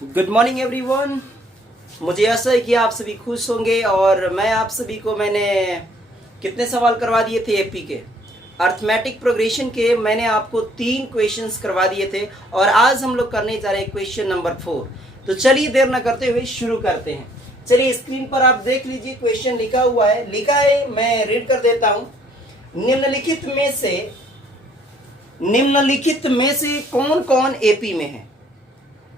Good morning everyone. मुझे आशा है कि आप सभी खुश होंगे और मैं आप सभी को मैंने कितने सवाल करवा दिए थे एपी के अर्थमेटिक प्रोग्रेशन के। मैंने आपको 3 क्वेश्चंस करवा दिए थे और आज हम लोग करने जा रहे हैं क्वेश्चन नंबर 4। तो चलिए देर न करते हुए शुरू करते हैं। चलिए स्क्रीन पर आप देख लीजिए, क्वेश्चन लिखा है, मैं रीड कर देता हूँ। निम्नलिखित में से कौन कौन एपी में है?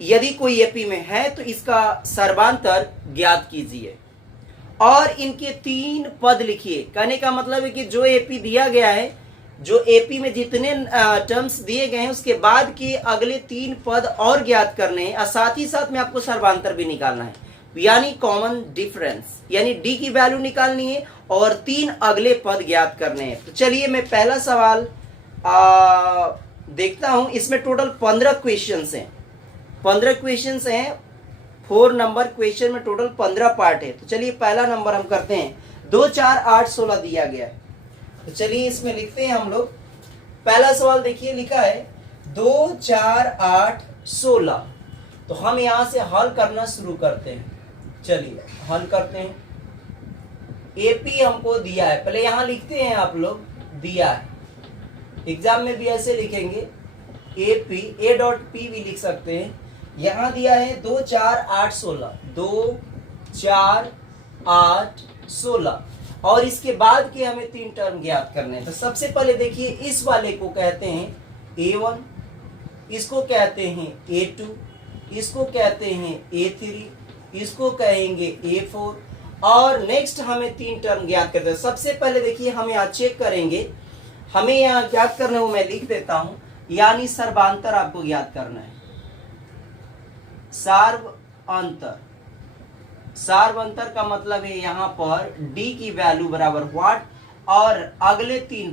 यदि कोई एपी में है तो इसका सर्वांतर ज्ञात कीजिए और इनके 3 पद लिखिए। कहने का मतलब है कि जो एपी दिया गया है, जो एपी में जितने टर्म्स दिए गए हैं उसके बाद के अगले 3 पद और ज्ञात करने हैं और साथ ही साथ में आपको सर्वांतर भी निकालना है, यानी कॉमन डिफरेंस, यानी डी की वैल्यू निकालनी है और 3 अगले पद ज्ञात करने हैं। तो चलिए मैं पहला सवाल देखता हूं। इसमें टोटल 15 क्वेश्चंस हैं। 15 क्वेश्चंस हैं। 4 नंबर क्वेश्चन में टोटल 15 पार्ट है। तो चलिए पहला नंबर हम करते हैं। 2 4 8 16 दिया गया है, तो चलिए इसमें लिखते हैं हम लोग। पहला सवाल देखिए, लिखा है 2 4 8 16। तो हम यहां से हल करना शुरू करते हैं। चलिए हल करते हैं। एपी हमको दिया है, पहले यहां लिखते हैं आप लोग, दिया है। एग्जाम में भी ऐसे लिखेंगे, एपी ए डॉट पी भी लिख सकते हैं। यहां दिया है 2 4 8 16, 2 4 8 16 और इसके बाद के हमें 3 टर्म ज्ञात करने हैं। तो सबसे पहले देखिए, इस वाले को कहते हैं A1, इसको कहते हैं A2, इसको कहते हैं A3, इसको कहेंगे A4 और नेक्स्ट हमें 3 टर्म ज्ञात करते हैं। सबसे पहले देखिए, हम यहाँ चेक करेंगे, हमें यहाँ ज्ञात करना है, वो मैं लिख देता हूं, यानी सर्वांतर आपको ज्ञात करना है। सार्वंतर का मतलब है यहां पर d की वैल्यू बराबर व्हाट और अगले 3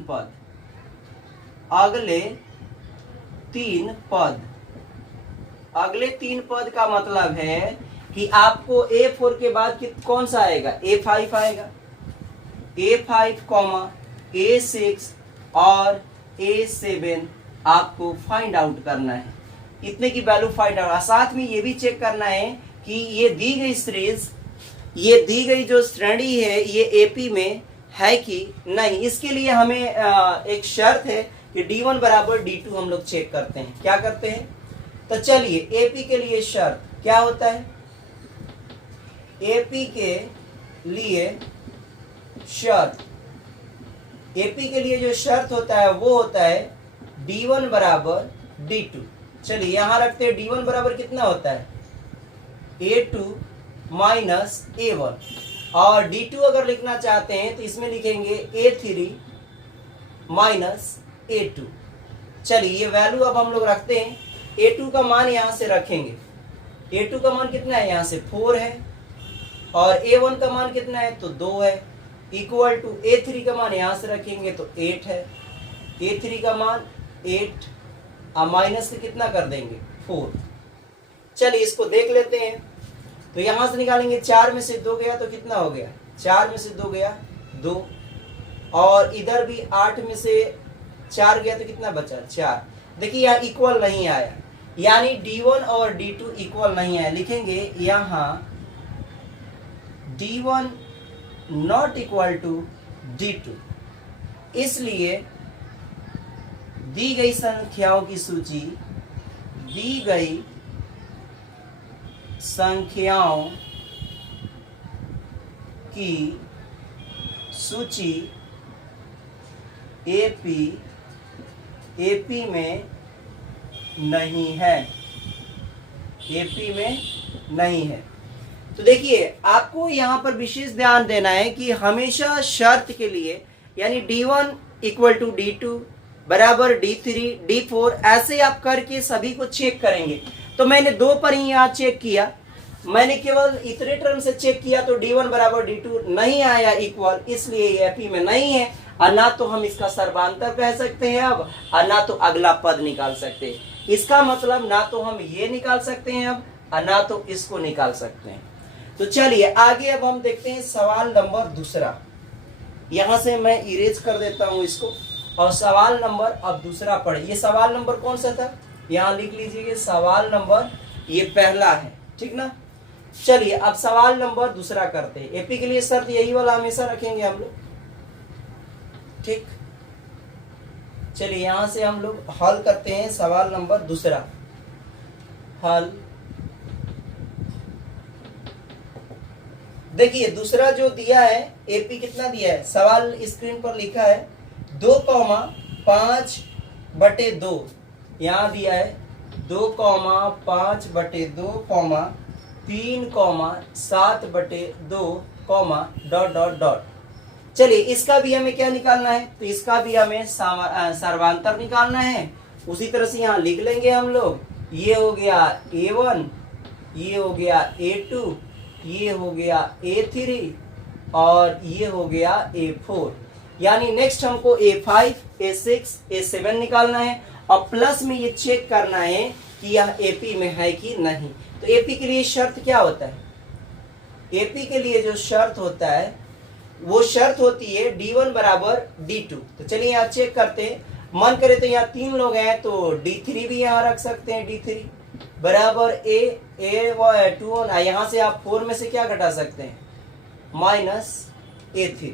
पद का मतलब है कि आपको A4 के बाद कौन सा आएगा, A5 आएगा। A5, A6 और A7 आपको फाइंड आउट करना है। इतने की वैल्यू फाइंड आउट। साथ में ये भी चेक करना है कि ये दी गई सीरीज, ये दी गई जो श्रेणी है, ये एपी में है कि नहीं। इसके लिए हमें एक शर्त है कि D1 बराबर D2 हम लोग चेक करते हैं। क्या करते हैं? तो चलिए एपी के लिए शर्त क्या होता है? एपी के लिए जो शर्त होता है वो होता है D1 बराबर D2। चलिए यहां रखते हैं, D1 बराबर कितना होता है, A2 माइनस A1 और D2 अगर लिखना चाहते हैं तो इसमें लिखेंगे A3 माइनस A2। चलिए ये वैल्यू अब हम लोग रखते हैं। A2 का मान यहां से रखेंगे, A2 का मान कितना है, यहां से 4 है और A1 का मान कितना है, तो 2 है, इक्वल टू A3 का मान यहां से रखेंगे तो 8 है। A3 का मान 8 और माइनस से कितना कर देंगे, 4। चलिए इसको देख लेते हैं। तो यहां से निकालेंगे, 4 में से 2 गया तो कितना हो गया, 4 में से 2 गया 2 और इधर भी 8 में से 4 गया तो कितना बचा, 4। देखिए यहाँ इक्वल नहीं आया, यानी D1 और D2 इक्वल नहीं आया। लिखेंगे यहां D1 not equal to D2। इसलिए दी गई संख्याओं की सूची, एपी में नहीं है। तो देखिए आपको यहां पर विशेष ध्यान देना है कि हमेशा शर्त के लिए, यानी D1 इक्वल टू D2 बराबर D3 D4, ऐसे आप करके सभी को चेक करेंगे। तो मैंने 2 पर ही यहाँ चेक किया, मैंने केवल इतने टर्म से चेक किया तो D1 बराबर D2 नहीं आया इक्वल, इसलिए ये एपी में नहीं है और ना तो हम इसका सर्वांतर कह सकते हैं अब और ना तो अगला पद निकाल सकते हैं। इसका मतलब ना तो हम ये निकाल सकते हैं अब और ना तो इसको निकाल सकते हैं। तो चलिए आगे अब हम देखते हैं सवाल नंबर दूसरा। यहां से मैं इरेज कर देता हूं इसको और सवाल नंबर अब दूसरा पढ़े। ये सवाल नंबर कौन सा था, यहाँ लिख लीजिए, सवाल नंबर ये पहला है, ठीक ना। चलिए अब सवाल नंबर दूसरा करते हैं। एपी के लिए शर्त यही वाला हमेशा रखेंगे हम लोग, ठीक। चलिए यहां से हम लोग हल करते हैं सवाल नंबर दूसरा। हल देखिए दूसरा जो दिया है एपी कितना दिया है, सवाल स्क्रीन पर लिखा है 2,5/2, यहां दिया है 2,5/2, 3,7/2, डॉट डॉट डॉट। चलिए इसका भी हमें क्या निकालना है, तो इसका भी हमें सर्वांतर निकालना है। उसी तरह से यहाँ लिख लेंगे हम लोग, ये हो गया A1, ये हो गया A2, ये हो गया A3 और ये हो गया A4। यानी नेक्स्ट हमको A5, A6, A7 निकालना है और प्लस में ये चेक करना है कि यह AP में है कि नहीं। तो AP के लिए शर्त क्या होता है, AP के लिए जो शर्त होता है वो शर्त होती है D1 बराबर D2। तो चलिए यहाँ चेक करते हैं, मन करे तो यहाँ 3 लोग हैं तो D3 भी यहाँ रख सकते हैं, D3 बराबर A2, यहाँ से आप 4 में से क्या घटा सकते हैं, -A3।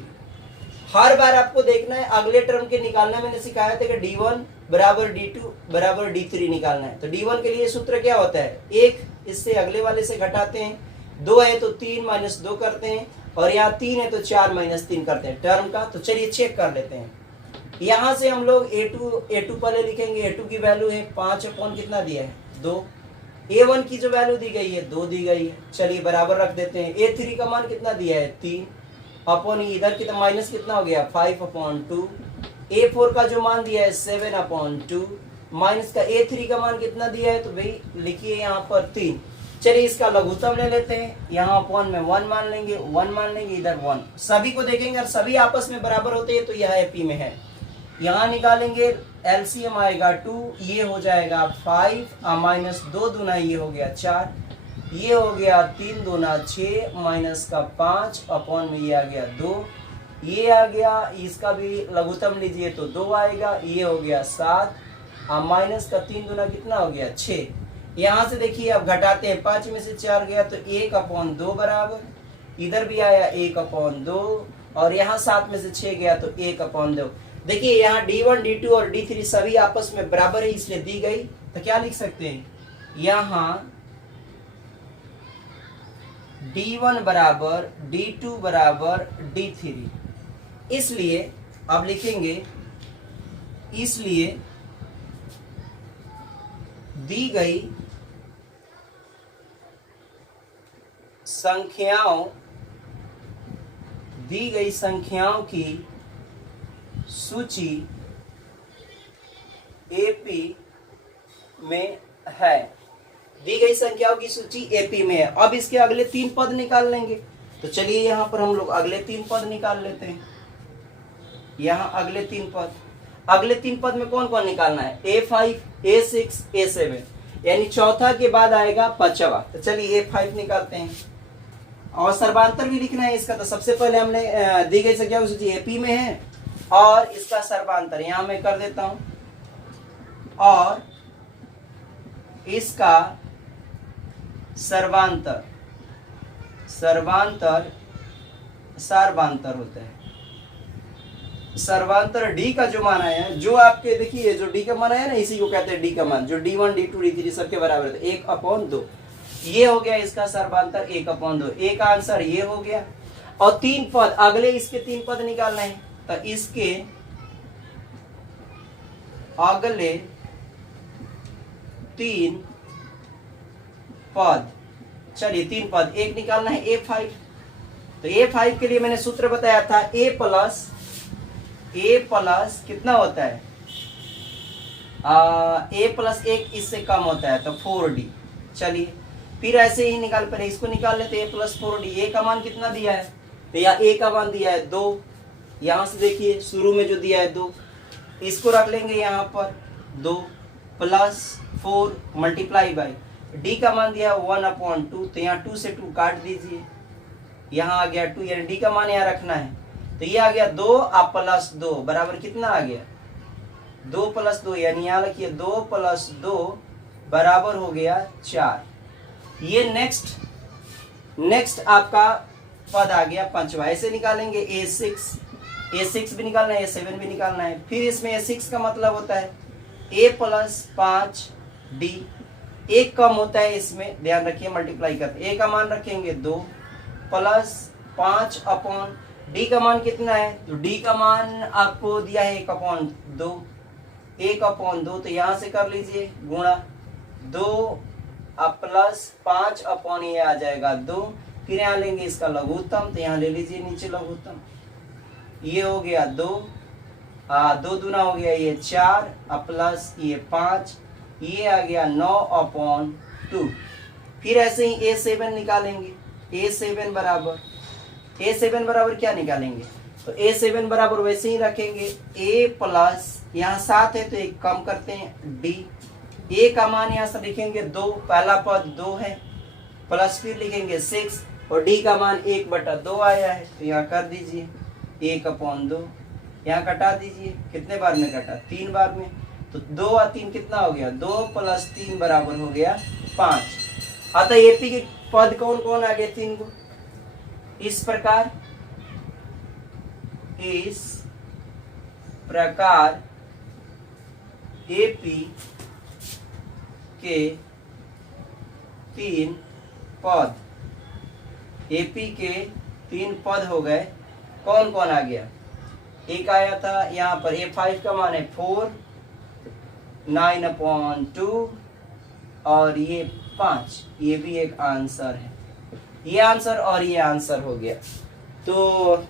हर बार आपको देखना है अगले टर्म के निकालना, मैंने सिखाया था कि D1 बराबर D2 बराबर D3 निकालना है। तो D1 के लिए सूत्र क्या होता है, 1 इससे अगले वाले से घटाते हैं, 2 है तो 3 - 2 करते हैं और यहाँ 3 है तो 4 - 3 करते हैं टर्म का। तो चलिए चेक कर लेते हैं। यहाँ से हम लोग A2 पहले लिखेंगे, A2 की वैल्यू है 5 अपॉन कितना दिया है 2, A1 की जो वैल्यू दी गई है 2 दी गई है, चलिए बराबर रख देते हैं। A3 का मान कितना दिया है 3 अपॉन इधर कितना माइनस कितना हो गया 5/2, A4 का जो मान दिया है 7/2 माइनस का A3 का मान कितना दिया है, तो भाई लिखिए यहाँ पर 3। चलिए इसका लघुत्तम ले लेते हैं, यहाँ अपॉन में 1 मान लेंगे, 1 मान लेंगे, इधर 1, सभी को देखेंगे और सभी आपस में बराबर होते हैं तो यह AP में है। यहाँ निकालेंगे LCM आएगा 2, ये हो जाएगा 5 -2 दूना ये हो गया 4, ये हो गया 3 दूना 6 माइनस का 5 अपॉन में ये आ गया 2, ये आ गया, इसका भी लघुत्तम लीजिए तो 2 आएगा, ये हो गया 7 माइनस का 3 दूना कितना हो गया 6। यहाँ से देखिए अब घटाते हैं, 5 में से 4 गया तो 1/2 बराबर, इधर भी आया 1/2 और यहाँ 7 में से 6 गया तो 1/2। देखिए यहाँ D1, D2 और D3 सभी आपस में बराबर है इसलिए दी गई, तो क्या लिख सकते हैं यहाँ D1 बराबर D2 बराबर D3, इसलिए अब लिखेंगे, इसलिए दी गई संख्याओं की सूची AP में है, दी गई संख्याओं की सूची AP में है। अब इसके अगले 3 पद निकाल लेंगे, तो चलिए यहाँ पर हम लोग अगले 3 पद निकाल लेते हैं। यहाँ अगले 3 पद में कौन कौन निकालना है, A5, A6, A7, यानी चौथा के बाद आएगा 5वां। तो चलिए A5 निकालते हैं और सर्वांतर भी लिखना है इसका। तो सबसे पहले हमने दी गई संख्या की सूची AP में है और इसका सर्वांतर यहां मैं कर देता हूं, और इसका सर्वांतर होता है। सर्वांतर D का जो मान आया है, जो आपके देखिए जो D का मान आया ना, इसी को कहते हैं D का मान, जो D1, D2, D3 सबके बराबर है 1/2, ये हो गया इसका सर्वांतर 1/2। एक आंसर ये हो गया। और 3 पद अगले इसके 3 पद निकालना है, तो इसके अगले 3 पद, चलिए 3 पद, एक निकालना है A5। तो A5 के लिए मैंने सूत्र बताया था A प्लस कितना होता है, A+1 इससे कम होता है तो 4D। चलिए फिर ऐसे ही निकाल, पहले इसको निकाल लेते A+4D। A का मान कितना दिया है, तो यहाँ A का मान दिया है 2, यहाँ से देखिए शुरू में जो दिया है 2, इसको रख लेंगे यहाँ पर 2 + 4 मल्टीप्लाई बाई D का मान दिया 1/2, तो यहाँ 2 से 2 काट दीजिए, यहाँ आ गया 2, यानी D का मान यहाँ रखना है। तो ये आ गया 2 + 2 बराबर कितना आ गया 2 + 2, यानी यहाँ लिखिए 2 + 2 बराबर हो गया 4। ये नेक्स्ट आपका पद आ गया पांचवा। ऐसे निकालेंगे A6 भी निकालना है, A7 भी निकालना है। फिर इसमें A6 का मतलब होता है A प्लस 5D। एक कम होता है इसमें, ध्यान रखिए, मल्टीप्लाई करते A का मान रखेंगे 2 प्लस 5 अपॉन D का मान कितना है, तो D का मान आपको दिया है 1/2, 1/2, तो यहां से कर लीजिए गुणा 2 प्लस 5 अपॉन ये आ जाएगा 2। फिर यहाँ लेंगे इसका लघुत्तम, तो यहाँ ले लीजिए नीचे लघुत्तम, ये हो गया 2, 2 दूना हो गया ये 4 प्लस ये 5, ये आ गया 9/2। फिर ऐसे ही A7 निकालेंगे। A7 बराबर क्या निकालेंगे, तो A7 बराबर वैसे ही रखेंगे A प्लस, यहाँ 7 है तो एक कम करते हैं D। A का मान यहाँ से लिखेंगे 2, पहला पद 2 है, प्लस फिर लिखेंगे 6 और D का मान 1/2 आया है, तो यहाँ कर दीजिए 1/2। यहाँ कटा दीजिए, कितने बार में कटा, 3 बार में, तो 2 और 3 कितना हो गया, 2 प्लस 3 बराबर हो गया 5। अतः एपी के पद कौन कौन आ गए, 3 को। इस प्रकार एपी के 3 पद, एपी के 3 पद हो गए। कौन कौन आ गया, एक आया था यहाँ पर A5 का मान है 4, 9/2 और ये 5, ये भी एक आंसर है, ये आंसर और ये आंसर हो गया। तो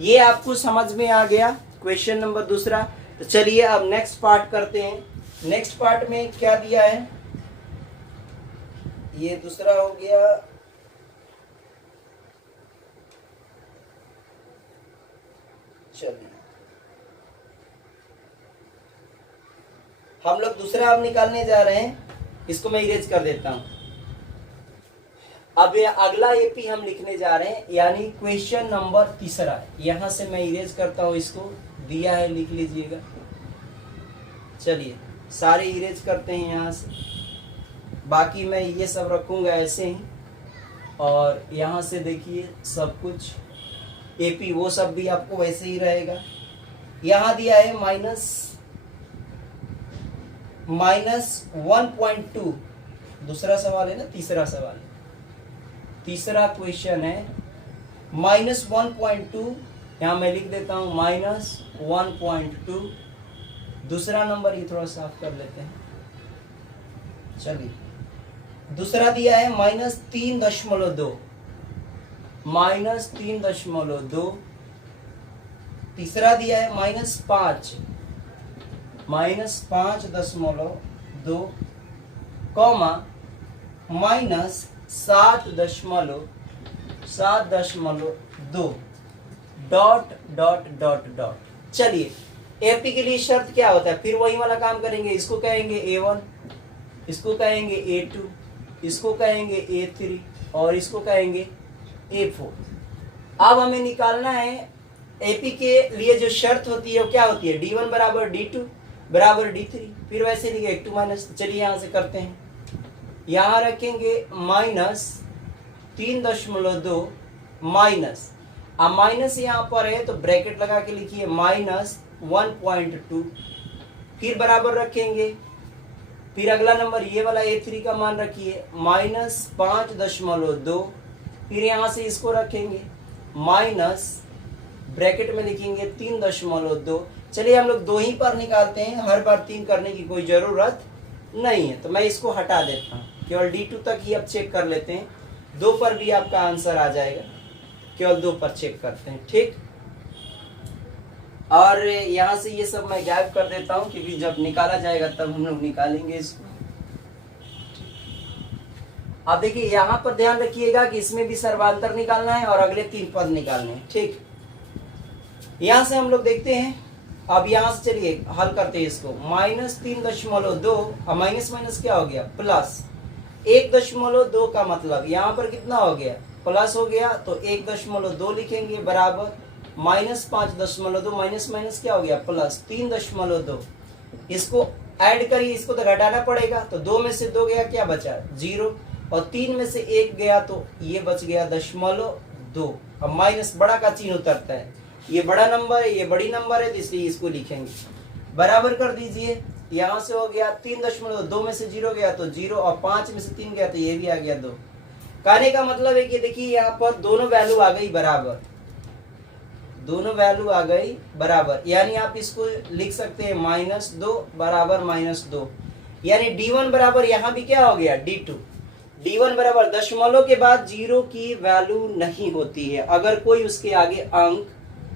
ये आपको समझ में आ गया क्वेश्चन नंबर दूसरा। तो चलिए अब नेक्स्ट पार्ट करते हैं। नेक्स्ट पार्ट में क्या दिया है, ये दूसरा हो गया। चलिए हम लोग दूसरा अब निकालने जा रहे हैं, इसको मैं इरेज कर देता हूं। अब ये अगला एपी हम लिखने जा रहे हैं, यानी क्वेश्चन नंबर तीसरा। यहां से मैं इरेज करता हूं, इसको दिया है लिख लीजिएगा। चलिए सारे इरेज करते हैं यहां से, बाकी मैं ये सब रखूंगा ऐसे ही, और यहां से देखिए सब कुछ एपी वो सब भी आपको वैसे ही रहेगा। यहां दिया है -1.2, दूसरा सवाल है ना, तीसरा सवाल, तीसरा क्वेश्चन है -1.2। यहां मैं लिख देता हूं -1.2। दूसरा नंबर ये थोड़ा साफ कर लेते हैं। चलिए दूसरा दिया है -3.2, -3.2। तीसरा दिया है -5, -5.2, कॉमा -7.2, डॉट। चलिए एपी के लिए शर्त क्या होता है, फिर वही वाला काम करेंगे। इसको कहेंगे A1, इसको कहेंगे A2, इसको कहेंगे A3 और इसको कहेंगे A4। अब हमें निकालना है एपी के लिए जो शर्त होती है वो क्या होती है, D1 बराबर D2 बराबर D3, फिर वैसे लिखे 2 माइनस। चलिए यहां से करते हैं, यहां रखेंगे -3.2 माइनस, अब माइनस यहां पर है तो ब्रैकेट लगा के लिखिए -1.2, फिर बराबर रखेंगे। फिर अगला नंबर ये वाला A3 का मान रखिए -5.2, फिर यहां से इसको रखेंगे माइनस, ब्रैकेट में लिखेंगे 3.2। चलिए हम लोग 2 ही पर निकालते हैं, हर बार 3 करने की कोई जरूरत नहीं है, तो मैं इसको हटा देता हूं, केवल D2 तक ही अब चेक कर लेते हैं। 2 पर भी आपका आंसर आ जाएगा, केवल 2 पर चेक करते हैं, ठीक। और यहां से ये सब मैं गायब कर देता हूं, क्योंकि जब निकाला जाएगा तब हम लोग निकालेंगे इसको। अब देखिए यहां पर ध्यान रखिएगा कि इसमें भी सर्वांतर निकालना है और अगले 3 पद निकालने हैं, ठीक। यहां से हम लोग देखते हैं, अब यहां से चलिए हल करते हैं इसको। -3.2, माइनस माइनस क्या हो गया, प्लस 1.2 का मतलब यहाँ पर कितना हो गया, प्लस हो गया, तो 1.2 लिखेंगे बराबर -5.2, माइनस माइनस क्या हो गया, प्लस 3.2। इसको ऐड करिए, इसको तो घटाना पड़ेगा, तो 2 में से 2 गया, क्या बचा 0। और 3 में से 1 गया तो ये बच गया 0.2। अब माइनस बड़ा का चिन्ह उतरता है, ये बड़ा नंबर है, ये बड़ी नंबर है, तो इसलिए इसको लिखेंगे। बराबर कर दीजिए, यहाँ से हो गया 3.2 में से 0 गया तो 0 और 5 में से 3 गया तो ये भी आ गया 2। कहने का मतलब है कि देखिए यहाँ पर दोनों वैल्यू आ गई बराबर, दोनों वैल्यू आ गई बराबर, यानी आप इसको लिख सकते हैं -2 बराबर -2, यानी D1 बराबर यहाँ भी क्या हो गया D2। D1 बराबर दशमलव के बाद 0 की वैल्यू नहीं होती है अगर कोई उसके आगे अंक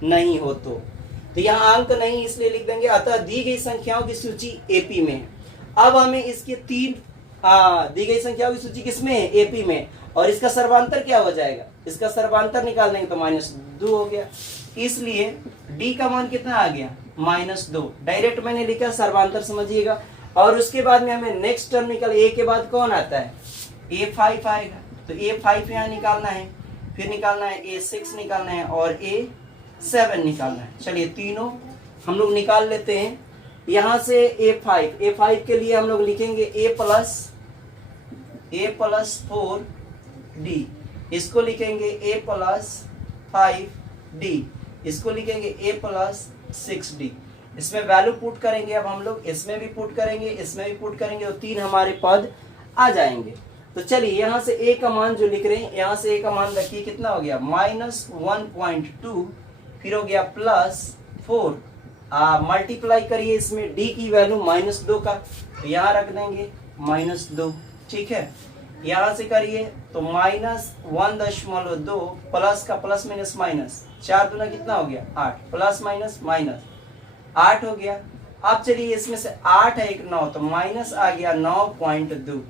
नहीं हो तो यहाँ अंक नहीं इसलिए लिख देंगे। अतः दी गई संख्याओं की सूची एपी में है। अब हमें इसके दी गई संख्याओं की सूची किसमें है, एपी में, और इसका सर्वांतर क्या हो जाएगा, इसका सर्वांतर निकाल देंगे तो -2 हो गया, इसलिए डी का मान कितना आ गया -2। डायरेक्ट मैंने लिखा, सर्वांतर समझिएगा। और उसके बाद में हमें नेक्स्ट टर्म निकाल, ए के बाद कौन आता है, A5 आएगा, तो A5 यहाँ निकालना है, फिर निकालना है A6 निकालना है और A7 निकालना है। चलिए तीनों हम लोग निकाल लेते हैं। यहाँ से A5 के लिए हम लोग लिखेंगे A प्लस 4D, इसको लिखेंगे A प्लस 5D, इसको लिखेंगे A प्लस 6D। इसमें वैल्यू पुट करेंगे, अब हम लोग इसमें भी पुट करेंगे, इसमें भी पुट करेंगे, तो 3 हमारे पद आ जाएंगे। तो चलिए यहाँ से A का मान जो लिख रहे हैं, यहाँ से A का मान रखिए, कितना हो गया -1.2, फिर हो गया +4, मल्टीप्लाई करिए इसमें D की वैल्यू -2 का, तो यहाँ रख देंगे -2, ठीक है। यहाँ से करिए तो -1.2 प्लस का प्लस माइनस माइनस, 4 दूना कितना हो गया 8, प्लस माइनस माइनस 8 हो गया। अब चलिए इसमें से 8 है 1 9, तो माइनस आ गया 9.2।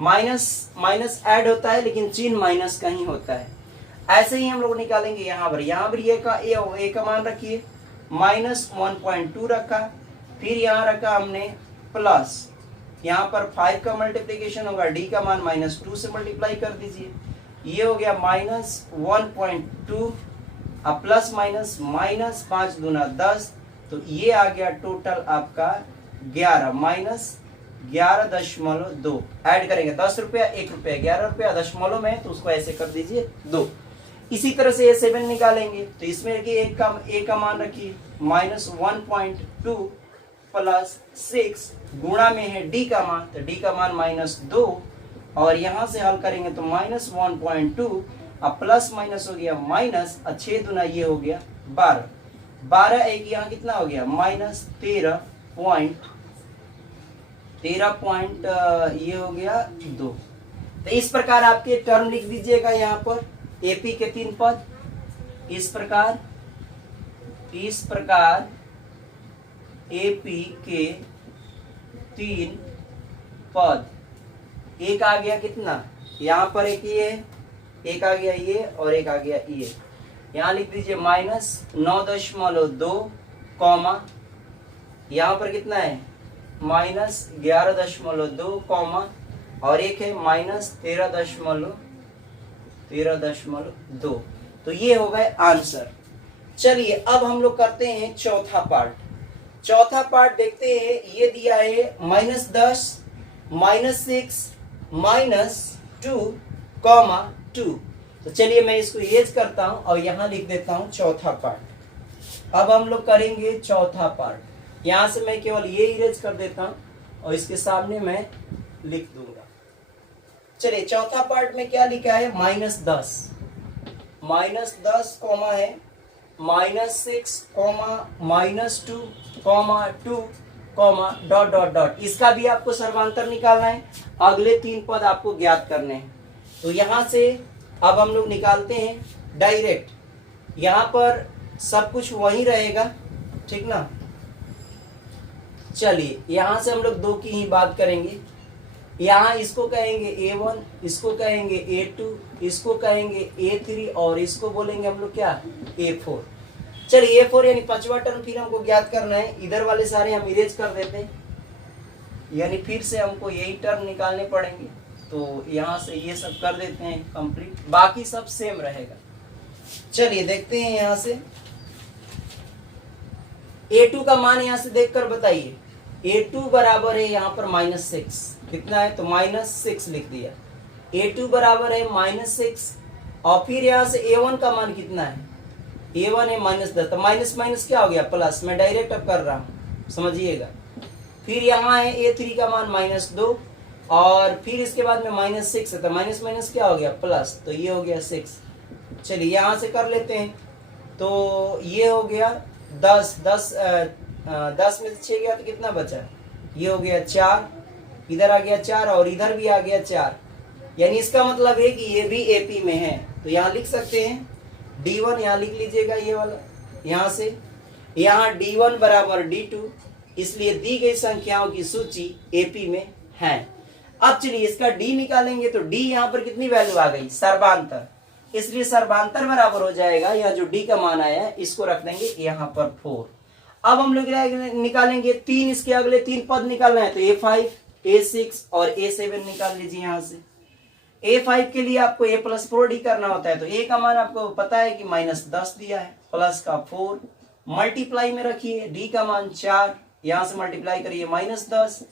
माइनस माइनस ऐड होता है लेकिन चिन्ह माइनस का ही होता है। ऐसे ही हम लोग निकालेंगे यहाँ पर ये का मान रखिए, -1.2 रखा, फिर यहाँ रखा हमने प्लस, यहाँ पर 5 का मल्टीप्लीकेशन होगा, डी का मान -2 से मल्टीप्लाई कर दीजिए, ये हो गया -1.2, अब प्लस माइनस माइनस 5 दूना 10, तो ये आ गया टोटल आपका 11 -11.2। ऐड करेंगे 10 रुपया 1 रुपया, 11 रुपया दशमलव में, तो उसको ऐसे कर दीजिए 2। इसी तरह से A7 निकालेंगे, तो इसमें रखिए ए का मान रखिए -1.2 प्लस 6 गुणा में है डी का मान, तो डी का मान -2, और यहाँ से हल करेंगे तो -1.2, अब प्लस माइनस हो गया माइनस, 6 दूना ये हो गया 12, 1 यहाँ कितना हो गया -13 पॉइंट ये हो गया 2। तो इस प्रकार आपके टर्म लिख दीजिएगा यहाँ पर, एपी के 3 पद इस प्रकार एपी के 3 पद। एक आ गया कितना, यहाँ पर एक ये, एक आ गया ये और एक आ गया ये, यहाँ लिख दीजिए -9.2 कॉमा, यहाँ पर कितना है -11.2 कॉमा, और एक है -13.2। तो ये हो गए आंसर। चलिए अब हम लोग करते हैं चौथा पार्ट। चौथा पार्ट देखते हैं, ये दिया है -10 -6 -2, तो चलिए मैं इसको इरेज करता हूं और यहां लिख देता हूं चौथा पार्ट। अब हम लोग करेंगे चौथा पार्ट। यहां से मैं केवल ये इरेज कर देता हूं और इसके सामने मैं लिख दूंगा। चलिए चौथा पार्ट में क्या लिखा है, -10 कॉमा है -6 -2 2 डॉट डॉट डॉट। इसका भी आपको सर्वांतर निकालना है, अगले 3 पद आपको ज्ञात करने हैं। तो यहां से अब हम लोग निकालते हैं डायरेक्ट, यहां पर सब कुछ वही रहेगा, ठीक ना। चलिए यहां से हम लोग 2 की ही बात करेंगे। यहाँ इसको कहेंगे A1, इसको कहेंगे A2, इसको कहेंगे A3 और इसको बोलेंगे हम लोग क्या A4। चलिए A4 यानी 5वां टर्म फिर हमको ज्ञात करना है। इधर वाले सारे हम इरेज कर देते हैं, यानी फिर से हमको यही टर्म निकालने पड़ेंगे। तो यहाँ से ये सब कर देते हैं कंप्लीट, बाकी सब सेम रहेगा। चलिए देखते हैं यहाँ से A2 का मान यहाँ से देखकर बताइए। A2 बराबर है यहाँ पर -6, कितना है तो -6 लिख दिया। a2 बराबर है -6 और फिर यहाँ से a1 का मान कितना है, a1 है -10, तो माइनस माइनस क्या हो गया प्लस, मैं डायरेक्ट अब कर रहा हूँ समझिएगा। फिर यहाँ है a3 का मान -2 और फिर इसके बाद में -6 है, तो माइनस माइनस क्या हो गया प्लस, तो ये हो गया 6। चलिए यहाँ से कर लेते हैं, तो ये हो गया 10 में से 6 गया तो कितना बचा, ये हो गया 4, इधर आ गया 4 और इधर भी आ गया 4, यानी इसका मतलब है कि ये भी एपी में है। तो यहाँ लिख सकते हैं D1, यहाँ लिख लीजिएगा ये वाला, यहाँ से यहाँ D1 बराबर D2, इसलिए दी गई संख्याओं की सूची एपी में है। अब चलिए इसका D निकालेंगे, तो D यहाँ पर कितनी वैल्यू आ गई, सर्वांतर, इसलिए सर्वांतर बराबर हो जाएगा, यहाँ जो D का मान आया है इसको रख देंगे यहाँ पर 4। अब हम लोग निकालेंगे 3, इसके अगले 3 पद निकालना है, तो A5, A6 और A7 निकाल लीजिए। यहाँ से A5 के लिए आपको A+4D करना होता है, तो A का मान आपको पता है कि -10 दिया है, प्लस का 4 मल्टीप्लाई में रखिए, D का मान 4, यहाँ से मल्टीप्लाई करिए -10,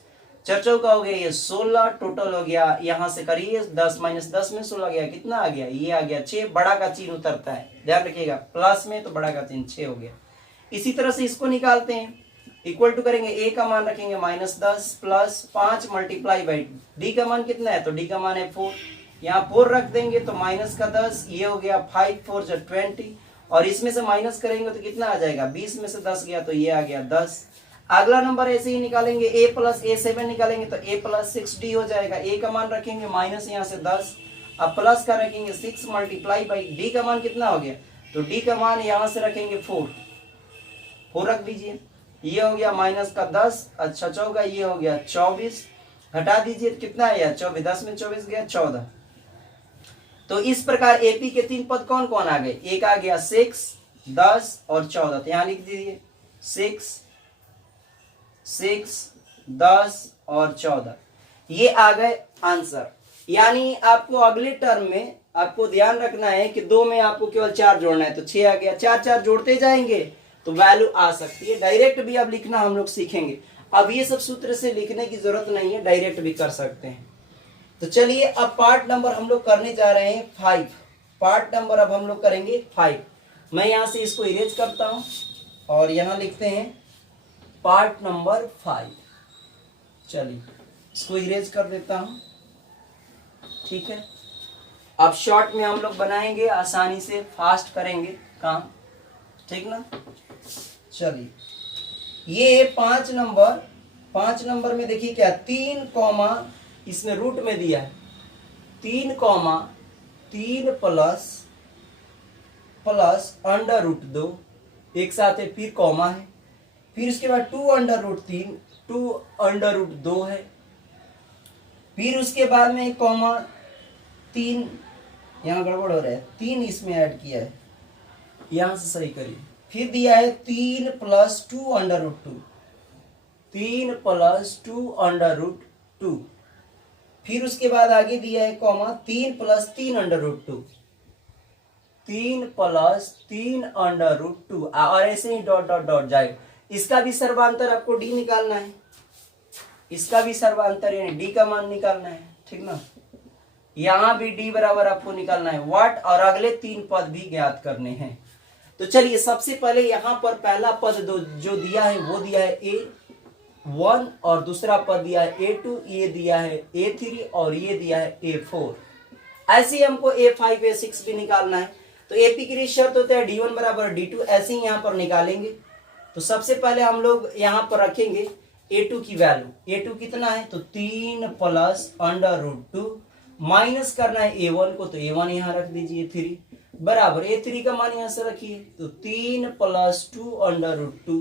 चर्चों का हो गया ये 16, टोटल हो गया, यहाँ से करिए 10 -10 में 16 गया, कितना आ गया, ये आ गया 6, बड़ा का चिन्ह उतरता है, ध्यान रखिएगा, प्लस में तो बड़ा का चिन्ह 6 हो गया। इसी तरह से इसको निकालते हैं, इक्वल टू करेंगे, A का मान रखेंगे -10 प्लस 5 मल्टीप्लाई बाई D का मान कितना है, तो D का मान है 4, यहाँ 4 रख देंगे तो माइनस का 10, ये हो गया 5 4 20, और इसमें से माइनस करेंगे तो कितना आ जाएगा, 20 में से 10 गया तो ये आ गया 10। अगला नंबर ऐसे ही निकालेंगे, A + A7 निकालेंगे तो A + 6D हो जाएगा, A का मान रखेंगे माइनस यहाँ से 10, अब प्लस का रखेंगे 6 मल्टीप्लाई बाई D का मान कितना हो गया, तो D का मान यहाँ से रखेंगे 4 रख दीजिए, ये हो गया माइनस का 10, अच्छा चौका, ये हो गया 24, घटा दीजिए कितना है यार 24, 10 में 24 गया 14। तो इस प्रकार एपी के 3 पद कौन कौन आ गए, एक आ गया 6, 10 और 14, तो यहाँ लिख दीजिए 6, 10 और 14, ये आ गए आंसर। यानी आपको अगले टर्म में आपको ध्यान रखना है कि 2 में आपको केवल 4 जोड़ना है, तो 6 आ गया, 4 जोड़ते जाएंगे तो वैल्यू आ सकती है। डायरेक्ट भी अब लिखना हम लोग सीखेंगे, अब ये सब सूत्र से लिखने की जरूरत नहीं है, डायरेक्ट भी कर सकते हैं। तो चलिए अब पार्ट नंबर हम लोग करने जा रहे हैं 5, पार्ट नंबर अब हम लोग करेंगे 5। मैं यहाँ से इसको इरेज करता हूँ और यहाँ लिखते हैं पार्ट नंबर 5। चलिए इसको इरेज कर देता हूँ, ठीक है। अब शॉर्ट में हम लोग बनाएंगे, आसानी से फास्ट करेंगे काम, ठीक ना। चलिए ये 5 नंबर में देखिए क्या 3 कॉमा इसमें रूट में दिया है, 3 कॉमा 3 प्लस √2 एक साथ है, फिर कॉमा है, फिर उसके बाद 2√3 2√2 है, फिर उसके बाद में कॉमा 3, यहाँ गड़बड़ हो रहा है, 3 इसमें ऐड किया है, यहाँ से सही करिए, फिर दिया है 3 + 2√2 3 + 2√2, फिर उसके बाद आगे दिया है कॉमा 3 + 3√2 3 + 3√2 और ऐसे ही डॉट डॉट डॉट जाएगा। इसका भी सर्वांतर आपको D निकालना है, इसका भी सर्वांतर यानी D का मान निकालना है, ठीक ना। यहाँ भी D बराबर आपको निकालना है व्हाट, और अगले 3 पद भी ज्ञात करने हैं। तो चलिए सबसे पहले यहाँ पर पहला पद जो दिया है वो दिया है A1 और दूसरा पद दिया है A2, ये दिया है A3 और ये दिया है A4। ऐसे ही हमको A5 A6 भी निकालना है, तो AP के लिए शर्त होता है D1 बराबर D2, ऐसे ही यहाँ पर निकालेंगे। तो सबसे पहले हम लोग यहाँ पर रखेंगे A2 की वैल्यू, A2 कितना है, तो 3 + √2 माइनस करना है A1 को, तो A1 यहाँ रख दीजिए 3 बराबर A3 का मान यहाँ से रखिए, तो 3 + 2√2,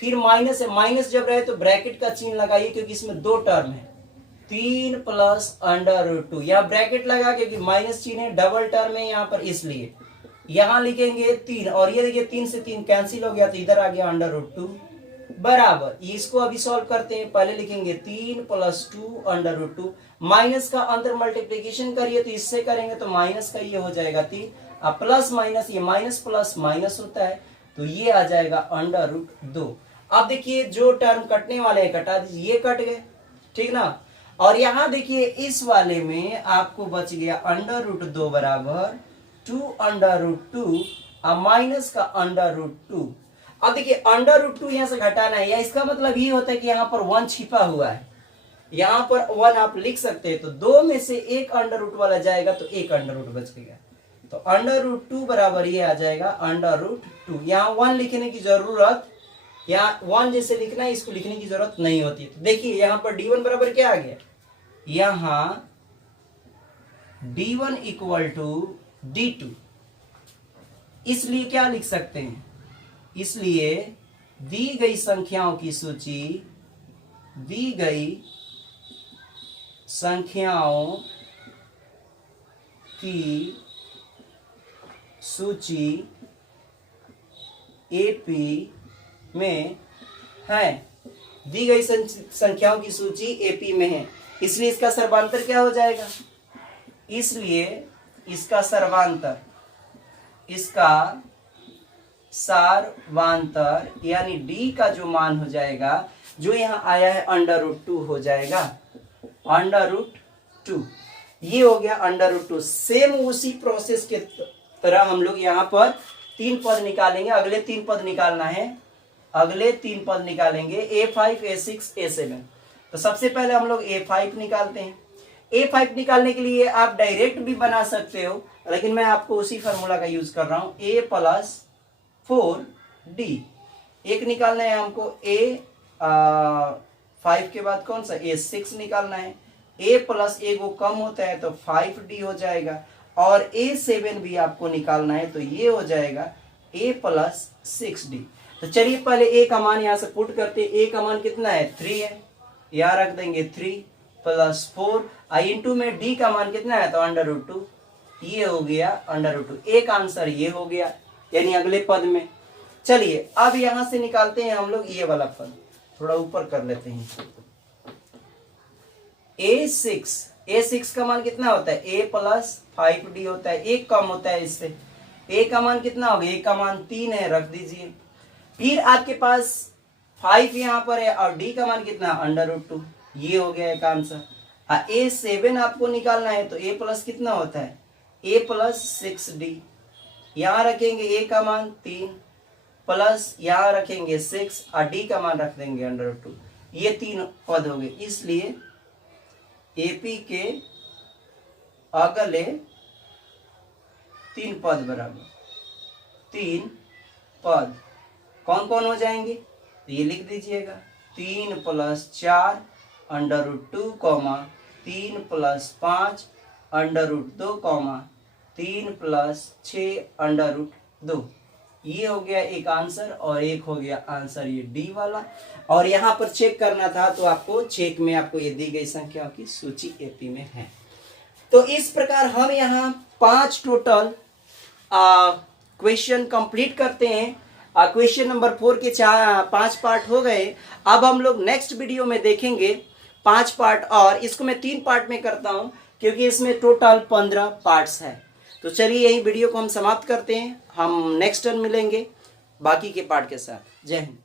फिर माइनस है, माइनस जब रहे तो ब्रैकेट का चिन्ह लगाइए क्योंकि इसमें 2 टर्म है, 3 + √2, यहाँ ब्रैकेट लगा क्योंकि माइनस चिन्ह है, डबल टर्म है यहाँ पर, इसलिए यहाँ लिखेंगे 3, और ये देखिए 3 से 3 कैंसिल हो गया तो इधर आ गया √2 बराबर। इसको अभी सॉल्व करते हैं, पहले लिखेंगे 3 + 2√2, माइनस का अंतर मल्टीप्लीकेशन करिए तो इससे करेंगे तो माइनस का ये हो जाएगा 3, अब प्लस माइनस, ये माइनस प्लस माइनस होता है तो ये आ जाएगा √2। अब देखिए जो टर्म कटने वाले हैं कटा दीजिए, ये कट गए, ठीक ना। और यहां देखिए इस वाले में आपको बच गया अंडर रूट 2 बराबर 2 अंडर रूट 2 माइनस का अंडर रूट 2। अब देखिए अंडर रूट 2 यहां से घटाना है, या इसका मतलब ये होता है कि यहां पर 1 छिपा हुआ है, यहां पर 1 आप लिख सकते हैं। तो 2 में से एक अंडर रूट वाला जाएगा तो एक अंडर रूट बच गया। तो अंडर रूट 2 बराबर ये आ जाएगा अंडर रूट 2। यहाँ 1 लिखने की जरूरत, यहाँ 1 जैसे लिखना है, इसको लिखने की जरूरत नहीं होती। तो देखिए यहाँ पर d1 बराबर क्या आ गया, यहाँ d1 इक्वल टू d2। इसलिए क्या लिख सकते हैं, इसलिए दी गई संख्याओं की सूची, दी गई संख्याओं की सूची एपी में है, दी गई संख्याओं की सूची एपी में है, इसलिए इसका सर्वांतर क्या हो जाएगा, इसलिए इसका सर्वांतर, इसका सारवांतर यानी डी का जो मान हो जाएगा, जो यहाँ आया है अंडर रूट 2 हो जाएगा अंडर रूट 2। ये हो गया अंडर रूट 2। सेम उसी प्रोसेस के तरह हम लोग यहाँ पर 3 पद निकालेंगे। अगले 3 पद निकालना है, अगले 3 पद निकालेंगे a5 a6 a7। तो सबसे पहले हम लोग a5 निकालते हैं। a5 निकालने के लिए आप डायरेक्ट भी बना सकते हो, लेकिन मैं आपको उसी फार्मूला का यूज कर रहा हूं, a प्लस 4d। एक निकालना है हमको a5 के बाद कौन सा a6 निकालना है। a प्लस a को कम होता है तो 5d हो जाएगा, और a7 भी आपको निकालना है तो ये हो जाएगा a प्लस 6d। तो चलिए पहले a का मान यहाँ से पुट करते हैं। a का मान कितना है 3 है, यहाँ रख देंगे 3 प्लस 4 इंटू में d का मान कितना है तो अंडर रूट 2, ये हो गया अंडर रूट 2। एक आंसर ये हो गया, यानी अगले पद में। चलिए अब यहां से निकालते हैं हम लोग ये वाला पद, थोड़ा ऊपर कर लेते हैं। a6 का मान कितना होता है a प्लस 5d होता है, एक कम होता है इससे। a का मान कितना होगा, a का मान 3 है, रख दीजिए। फिर आपके पास 5 यहाँ पर है और d का मान कितना अंडर रूट 2, ये हो गया एक आंसर। a7 आपको निकालना है तो a प्लस कितना होता है a प्लस 6d, यहाँ रखेंगे a का मान 3 प्लस यहाँ रखेंगे 6 और d का मान रख देंगे अंडर रूट 2। ये 3 पद हो गए, इसलिए एपी के अगले 3 पद बराबर 3 पद कौन कौन हो जाएंगे, तो ये लिख दीजिएगा 3 plus 4 under root 2 comma 3 plus 5 under root 2 comma 3 plus 6 under root 2। ये हो गया एक आंसर, और एक हो गया आंसर ये डी वाला। और यहाँ पर चेक करना था तो आपको चेक में आपको ये दी गई संख्याओं की सूची एपी में है। तो इस प्रकार हम यहाँ 5 टोटल क्वेश्चन कंप्लीट करते हैं। क्वेश्चन नंबर 4 के 5 पार्ट हो गए। अब हम लोग नेक्स्ट वीडियो में देखेंगे 5 पार्ट, और इसको मैं 3 पार्ट में करता हूँ क्योंकि इसमें टोटल 15 पार्ट्स है। तो चलिए यही वीडियो को हम समाप्त करते हैं, हम नेक्स्ट टर्न मिलेंगे बाकी के पार्ट के साथ। जय हिंद।